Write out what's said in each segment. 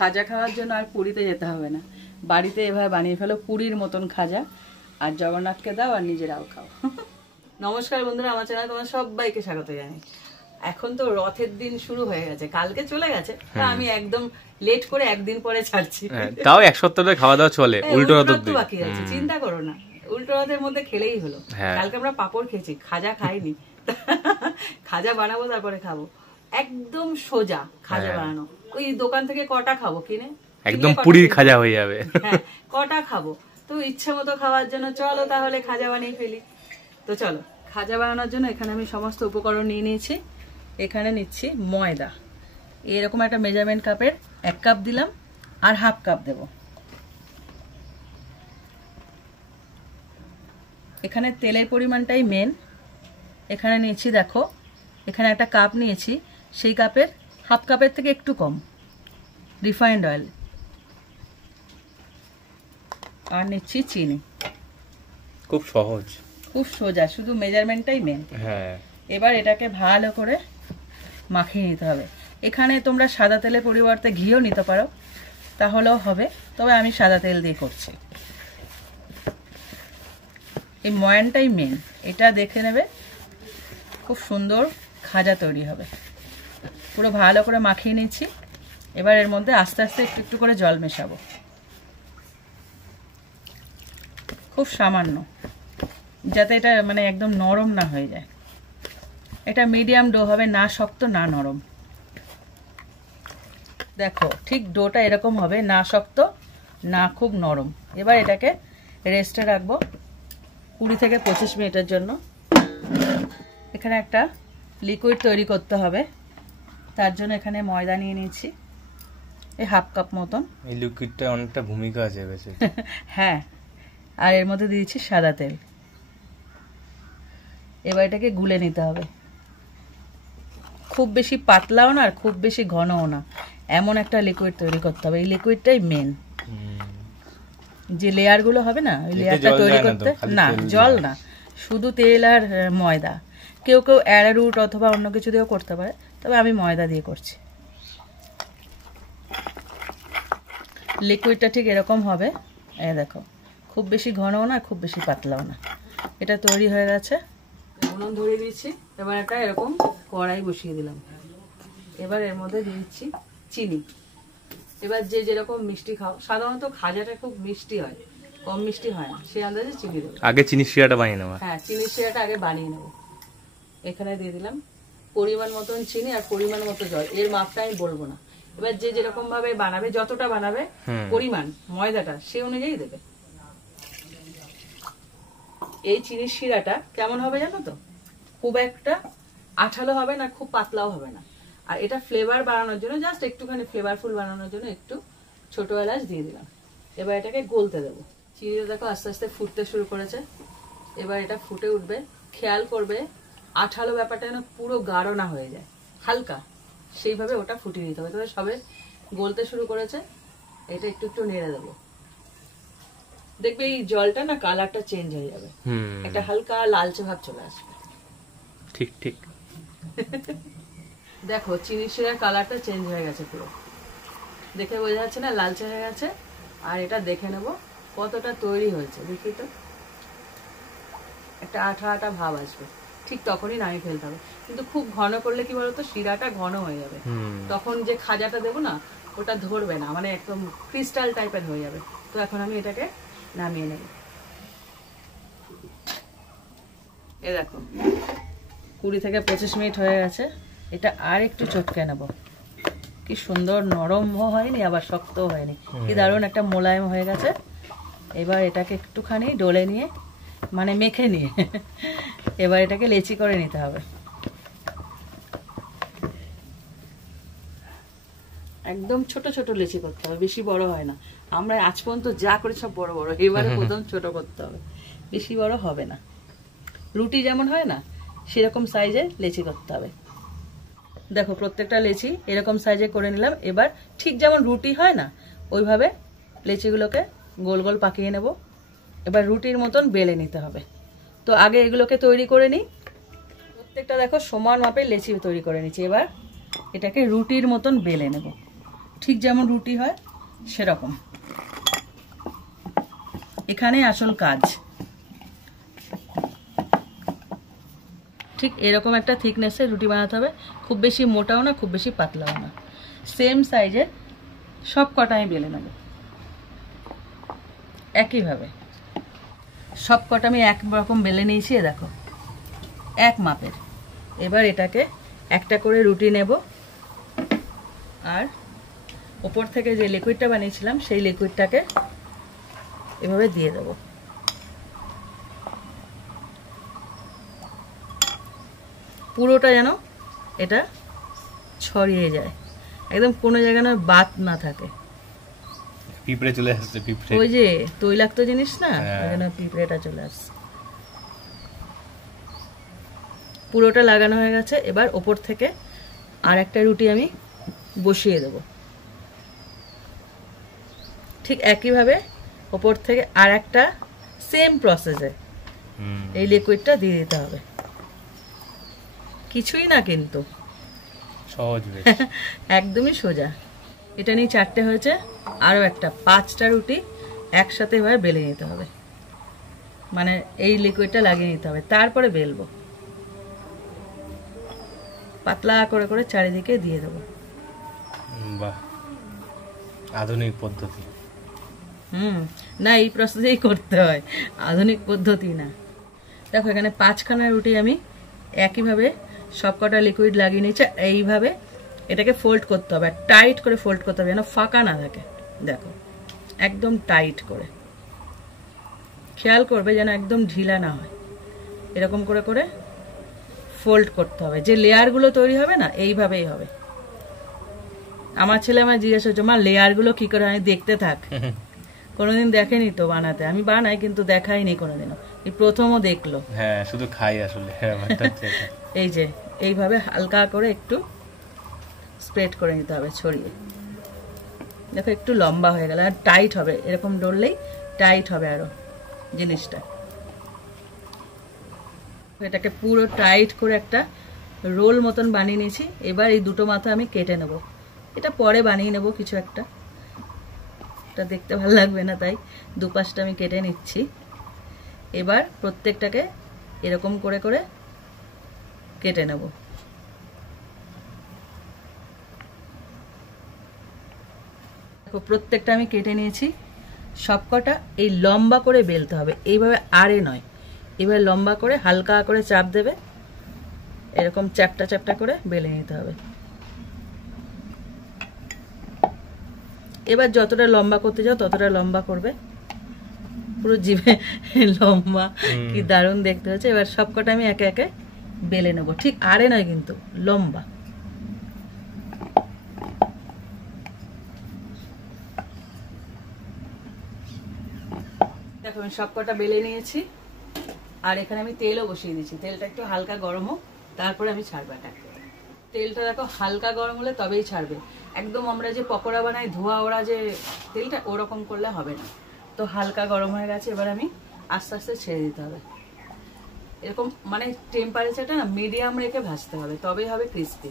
খাজা খাওয়ার জন্য আর পুরীতে যেতে হবে না, বাড়িতে এভাবে বানিয়ে ফেলো পুরীর মতন খাজা, আর জগন্নাথকে দাও আর নিজেরাও খাও। নমস্কার বন্ধুরা, আমার চ্যানেলে তোমার সবাইকে স্বাগত জানাই। এখন তো রথের দিন শুরু হয়ে গেছে, কালকে চলে গেছে, আমি একদম লেট করে একদিন পরে ছাড়ছি। তাও এক সপ্তাহ ধরে খাওয়া দাওয়া চলে, উল্টো রথ বাকি আছে, চিন্তা করো না, উল্টো রথের মধ্যে খেলেই হলো। কালকে আমরা পাপড় খেয়েছি, খাজা খাইনি। খাজা বানাবো তারপরে খাবো, একদম সোজা খাজা বানানো। ওই দোকান থেকে কটা খাবো কিনে, একদম পুরীর খাজা হয়ে যাবে। হ্যাঁ, কটা খাবো, তো ইচ্ছে মতো খাওয়ার জন্য চলো তাহলে খাজা বানিয়ে ফেলি। তো চলো, খাজা বানানোর জন্য এখানে আমি সমস্ত উপকরণ নিয়ে নিয়েছি। এখানে নিচ্ছি ময়দা, এরকম একটা মেজারমেন্ট কাপের 1 কাপ দিলাম, আর হাফ কাপ দেব। এখানে তেলের পরিমাণটাই মেন। এখানে নিয়েছি, দেখো এখানে একটা কাপ নিয়েছি, সেই কাপের হাফ কাপের থেকে একটু কম রিফাইন্ড অয়েল, আর নিচ্ছি চিনি। খুব সহজ, খুব সোজা, শুধু মেজারমেন্টটাই মেন। হ্যাঁ, এবার এটাকে ভালো করে মাখিয়ে নিতে হবে। এখানে তোমরা সাদা তেলের পরিবর্তে ঘিও নিতে পারো, তাহলেও হবে, তবে আমি সাদা তেল দিয়ে করছি। এই ময়ানটাই মেন, এটা দেখে নেবে, খুব সুন্দর খাজা তৈরি হবে। পুরো ভালো করে মাখিয়ে নিচ্ছি। এবার এর মধ্যে আস্তে আস্তে একটু একটু করে জল মেশাবো, খুব সামান্য, যাতে এটা মানে একদম নরম না হয়ে যায়। এটা মিডিয়াম ডো হবে, না শক্ত না নরম। দেখো ঠিক ডোটা এরকম হবে, না শক্ত না খুব নরম। এবার এটাকে রেস্টে রাখবো 20 থেকে 25 মিনিটের জন্য। এখানে একটা লিকুইড তৈরি করতে হবে, তার জন্য এখানে ময়দা নিয়ে নিচ্ছি, এই হাফ কাপ মতন। এই লিকুইডটা অনেকটা ভূমিকা আছে বেশি। হ্যাঁ, আর এর মধ্যে দিয়েছি সাদা তেল। এবার এটাকে গুলে নিতে হবে, খুব বেশি পাতলাও না আর খুব বেশি ঘনও না, এমন একটা লিকুইড তৈরি করতে হবে। এই লিকুইডটাই মেন। যে লেয়ারগুলো হবে না, ওই লেয়ারটা তৈরি করতে, না জল না, শুধু তেল আর ময়দা। কেউ কেউ অ্যারারুট অথবা অন্য কিছু দিয়েও করতে পারে, তবে আমি ময়দা দিয়ে করছি। লিকুইডটা ঠিক এরকম হবে, এই দেখো, খুব বেশি ঘনও না খুব বেশি পাতলাও না। এটা তৈরি হয়ে গেছে, উনুন ধরিয়ে দিচ্ছি। এবার একটা এরকম কড়াই বসিয়ে দিলাম। এবার এর মধ্যে দিচ্ছি চিনি। এবার যে যেরকম মিষ্টি খাও, সাধারণত খাজাটা খুব মিষ্টি হয়, কম মিষ্টি হয় না, সেই আন্দাজে চিনি দেবো। আগে চিনি শিরাটা বানিয়ে নেবো। হ্যাঁ, চিনি শিরাটা আগে বানিয়ে নেবো। এখানে দিয়ে দিলাম পরিমাণ মতন চিনি আর পরিমাণ মতো জল, এর মাপটা আমি বলবো না। এবার যে যেরকম ভাবে বানাবে, যতটা বানাবে পরিমাণ ময়দাটা সে অনুযায়ী দেবে। এই চিনির শিরাটা কেমন হবে জানো তো, খুব একটা আঠালো হবে না, খুব পাতলাও হবে না। আর এটা ফ্লেভার বানানোর জন্য, জাস্ট একটুখানি ফ্লেভারফুল বানানোর জন্য একটু ছোট এলাচ দিয়ে দিলাম। এবার এটাকে গলতে দেবো। চিনিটা দেখো আস্তে আস্তে ফুটতে শুরু করেছে। এবার এটা ফুটে উঠবে, খেয়াল করবে আঠালো ব্যাপারটা যেন পুরো গাঢ় না হয়ে যায়, হালকা সেইভাবে ওটা ফুটিয়ে নিতে হবে। তবে সবে গলতে শুরু করেছে, এটা একটু একটু নেড়ে দেবো। দেখবে এই জলটা না কালারটা চেঞ্জ হয়ে যাবে, একটা হালকা লালচে ভাব চলে আসবে। ঠিক ঠিক। দেখো চিনি শিরার কালারটা চেঞ্জ হয়ে গেছে, পুরো দেখে বোঝা যাচ্ছে না, লালচে হয়ে গেছে। আর এটা দেখে নেব কতটা তৈরি হয়েছে, দেখি তো, একটা আঠা আঠা ভাব আসবে, ঠিক তখনই নামিয়ে ফেলতে হবে। কিন্তু খুব ঘন করলে কি বলতো, শিরাটা ঘন হয়ে যাবে, তখন যে খাজাটা দেবো না ওটা ধরবে না, মানে একদম ক্রিস্টাল টাইপের হয়ে যাবে। তো এখন আমি এটাকে নামিয়ে নেব। এ দেখো 20 থেকে 25 মিনিট হয়ে গেছে। এটা আর একটু চটকে নেব। কি সুন্দর, নরমও হয়নি আবার শক্তও হয়নি, কি দারুণ একটা মোলায়েম হয়ে গেছে। এবার এটাকে একটুখানি ডলে নিয়ে, মানে মেখে নিয়ে, এবার এটাকে লেচি করে নিতে হবে। একদম ছোট ছোট লেচি করতে হবে, বেশি বড় হয় না। আমরা আজ পর্যন্ত যা করি সব বড় বড়, এবারে প্রথম ছোট করতে হবে, বেশি বড় হবে না। রুটি যেমন হয় না সেরকম সাইজে লেচি করতে হবে। দেখো প্রত্যেকটা লেচি এরকম সাইজে করে নিলাম। এবার ঠিক যেমন রুটি হয় না ওইভাবে লেচিগুলোকে গোল গোল পাকিয়ে নেব। এবার রুটির মতন বেলে নিতে হবে। তো আগে এগুলোকে তৈরি করে নিই। প্রত্যেকটা দেখো সমান মাপের লেচি তৈরি করে নিচ্ছি। এবার এটাকে রুটির মতন বেলে নেব। ঠিক যেমন রুটি হয় সেরকম। এখানে আসল কাজ। ঠিক এরকম একটা থিকনেসে রুটি বানাতে হবে, খুব বেশি মোটাও না খুব বেশি পাতলাও না, সেম সাইজের সব কটা আমি বেলে নেব একইভাবে। সব কটা আমি একরকম বেলে নিয়েছি, দেখো এক মাপের। এবার এটাকে একটা করে রুটি নেব আর ওপর থেকে যে লিকুইডটা বানিয়েছিলাম সেই লিকুইডটাকে এভাবে দিয়ে দেব। পুরোটা যেন এটা ছড়িয়ে যায়, একদম কোনো জায়গায় না বাদ না থাকে। পিঁপড়ে চলে আসছে, পিঁপড়ে ওই যে তৈলাক্ত জিনিস না, ওই জন্য পিঁপড়েটা চলে আসছে। পুরোটা লাগানো হয়ে গেছে। এবার ওপর থেকে আর একটা রুটি আমি বসিয়ে দেব। ঠিক একইভাবে ওপর থেকে আর একটা সেম প্রসেসে এই লিকুইডটা দিয়ে দিতে হবে। কিছুই না কিন্তু, সহজ একদমই সোজা। এটা নিয়ে 4টে হয়েছে, আরও একটা 5টা রুটি একসাথে এভাবে বেলে নিতে হবে, মানে এই লিকুইডটা লাগিয়ে নিতে হবে, তারপরে বেলবো। পাতলা করে করে চারিদিকে দিয়ে দেবো। বাহ, আধুনিক পদ্ধতি। না এই প্রসেসেই করতে হয়, আধুনিক পদ্ধতি না। দেখো এখানে 5খানা রুটি আমি একইভাবে সবকটা লিকুইড লাগিয়ে নিচ্ছে। এইভাবে এটাকে ফোল্ড করতে হবে, টাইট করে ফোল্ড করতে হবে যেন ফাঁকা না থাকে। দেখো একদম টাইট করে, খেয়াল করবে যেন একদম ঢিলা না হয়। এরকম করে করে ফোল্ড করতে হবে, যে লেয়ারগুলো তৈরি হবে না এইভাবেই হবে। আমার ছেলে আমার জিজ্ঞাসা হচ্ছে, মা লেয়ারগুলো কি করে হয়? দেখতে থাক। কোনোদিন দেখেনি তো বানাতে, আমি বানাই কিন্তু দেখাইনি কোনোদিনও, এই প্রথমও দেখলো। হ্যাঁ, শুধু খাই আসলে। এই যে এইভাবে হালকা করে একটু স্প্রেড করে নিতে হবে ছড়িয়ে। দেখো একটু লম্বা হয়ে গেল, আর টাইট হবে, এরকম ডললেই টাইট হবে আরো জিনিসটা। এটাকে পুরো টাইট করে একটা রোল মতন বানিয়ে নিয়েছি। এবার এই দুটো মাথা আমি কেটে নেব, এটা পরে বানিয়ে নেব কিছু একটা, এটা দেখতে ভালো লাগবে না, তাই দুপাশটা আমি কেটে নিচ্ছি। এবার প্রত্যেকটাকে এরকম করে করে কেটে নেব। প্রত্যেকটা আমি কেটে নিয়েছি। সবকটা এই লম্বা করে বেলতে হবে, এইভাবে আড়ে নয়, এইভাবে লম্বা করে হালকা করে চাপ দেবে, এরকম চ্যাপটা চ্যাপটা করে বেলে নিতে হবে। এবার যতটা লম্বা করতে যাও ততটা লম্বা করবে, পুরো জিভে লম্বা, কি দারুণ দেখতে হচ্ছে। এবার সবকটা আমি একে একে বেলে নেব, ঠিক আড়ে নয় কিন্তু লম্বা। দেখো আমি সবকটা বেলে নিয়েছি, আর এখানে আমি তেলও বসিয়ে দিয়েছি। তেলটা একটু হালকা গরম হোক, তারপরে আমি ছাড়বো এটা। তেলটা দেখো হালকা গরম হলে তবেই ছাড়বে, একদম আমরা যে পকোড়া বানাই ধোয়া ওরা যে তেলটা, ওরকম করলে হবে না। তো হালকা গরম হয়ে গেছে, এবার আমি আস্তে আস্তে ছেড়ে দিতে হবে। এরকম মানে টেম্পারেচারটা না মিডিয়াম রেখে ভাজতে হবে, তবেই হবে ক্রিস্পি।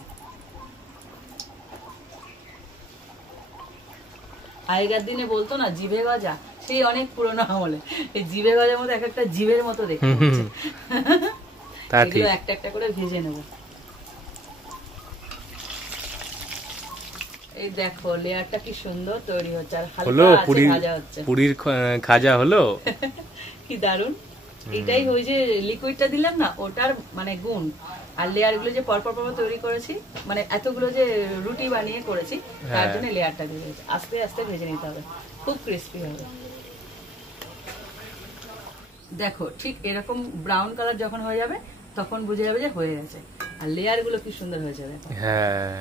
আগেকার দিনে বলতো না জিভে গজা, সেই অনেক পুরোনো আমলে। এই জিভে গজার মতো এক একটা জিভের মতো দেখতে হচ্ছে। এগুলো একটা একটা করে ভেজে নেব। এই দেখো লেয়ারটা কি সুন্দর তৈরি হচ্ছে, আর হালকা আছে ভাজা হচ্ছে। পুরির খাজা হলো। কি দারুন! এটাই ওই যে লিকুইডটা দিলাম না, ওটার মানে গুণ। আর লেয়ার গুলো যে পরপর পরপর তৈরি করেছি, মানে এতগুলো যে রুটি বানিয়ে করেছি, তার জন্য লেয়ারটা দিয়েছি। আস্তে আস্তে ভেজে নিতে হবে, খুব ক্রিস্পি হবে। দেখো ঠিক এরকম ব্রাউন কালার যখন হয়ে যাবে তখন বুঝে যাবে যে হয়ে গেছে। আর লেয়ার গুলো কি সুন্দর হয়েছে দেখো। হ্যাঁ,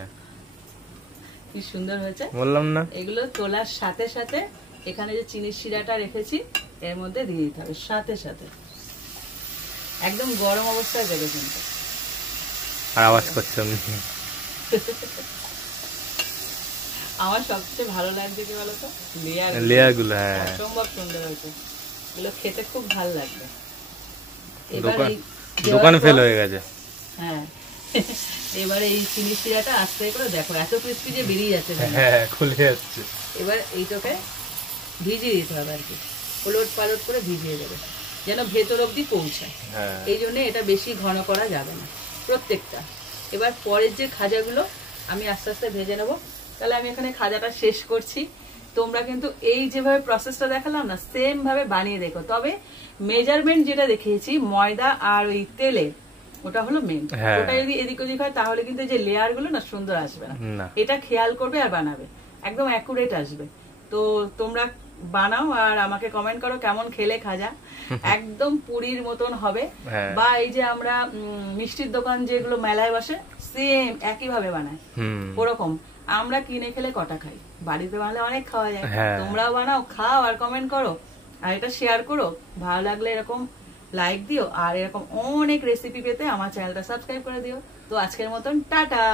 কি সুন্দর হয়েছে বললাম না। এগুলো তোলার সাথে সাথে এখানে যে চিনির শিরাটা রেখেছি এর মধ্যে দিয়ে দিতে হবে, সাথে সাথে একদম গরম অবস্থায় দেবে কিন্তু। আর আওয়াজ করছে আমার সবচেয়ে ভালো লাগছে কি বলতো, লেয়ার গুলো। অসম্ভব সুন্দর হয়েছে, এগুলো খেতে খুব ভালো লাগবে। দোকান ফেল হয়ে গেছে। হ্যাঁ, এবারে এই চিনি শিরাটা আস্তে করে দেখো এত ক্রিস্পি যে বেরিয়ে যাচ্ছে। হ্যাঁ খুলে যাচ্ছে। এবার এইটাকে ভিজিয়ে দিতে হবে আর কি, ওলট পালট করে ভিজিয়ে দেবে যেন ভেতর অবধি পৌঁছায়। এই জন্য এটা বেশি ঘন করা যাবে না প্রত্যেকটা। এবার পরের যে খাজাগুলো আমি আস্তে আস্তে ভেজে নেবো। তাহলে আমি এখানে খাজাটা শেষ করছি। তোমরা কিন্তু এই যেভাবে প্রসেসটা দেখালাম না সেম ভাবে বানিয়ে দেখো, তবে মেজারমেন্ট যেটা দেখিয়েছি ময়দা আর ওই তেলে ওটা হলো মেন। ওটা যদি এদিক ওদিক হয় তাহলে কিন্তু যে লেয়ার গুলো না সুন্দর আসবে না। এটা খেয়াল করবে আর বানাবে, একদম অ্যাকুরেট আসবে। তো তোমরা বানাও আর আমাকে কমেন্ট করো কেমন খেলে খাজা। একদম পুরীর মতন হবে, বা এই যে আমরা মিষ্টির দোকান যেগুলো মেলায় বসে সেম একই ভাবে বানায় ওরকম। আমরা কিনে খেলে কটা খাই, বাড়িতে বানালে অনেক খাওয়া যায়। তোমরাও বানাও, খাও আর কমেন্ট করো আর এটা শেয়ার করো। ভালো লাগলে এরকম লাইক দিও আর এরকম অনেক রেসিপি পেতে আমার চ্যানেলটা সাবস্ক্রাইব করে দিও। তো আজকের মতন টাটা।